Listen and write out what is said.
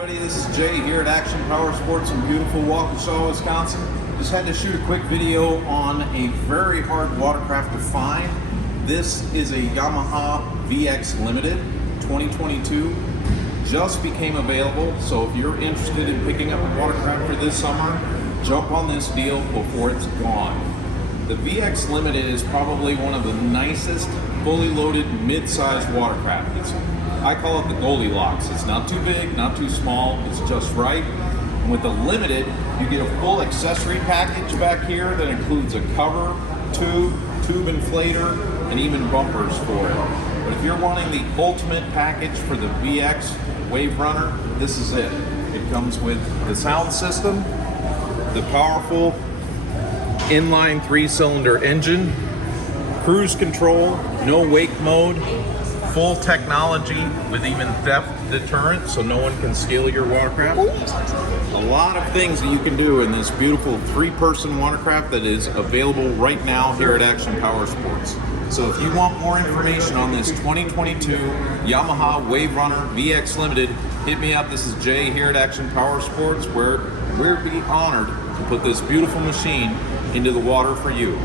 everybody, this is Jay here at Action Power Sports in beautiful Waukesha, Wisconsin. Just had to shoot a quick video on a very hard watercraft to find. This is a Yamaha VX Limited 2022. Just became available, so if you're interested in picking up a watercraft for this summer, jump on this deal before it's gone. The VX Limited is probably one of the nicest fully loaded mid-sized watercraft. I call it the Goldilocks. It's not too big, not too small, it's just right. And with the Limited, you get a full accessory package back here that includes a cover, tube inflator, and even bumpers for it. But if you're wanting the ultimate package for the VX WaveRunner, this is it. It comes with the sound system, the powerful inline 3-cylinder engine, cruise control, no wake mode, full technology with even theft deterrent so no one can steal your watercraft. A lot of things that you can do in this beautiful 3-person watercraft that is available right now here at Action Power Sports. So if you want more information on this 2022 Yamaha WaveRunner VX Limited, hit me up. This is Jay here at Action Power Sports, where we'll be honored to put this beautiful machine into the water for you.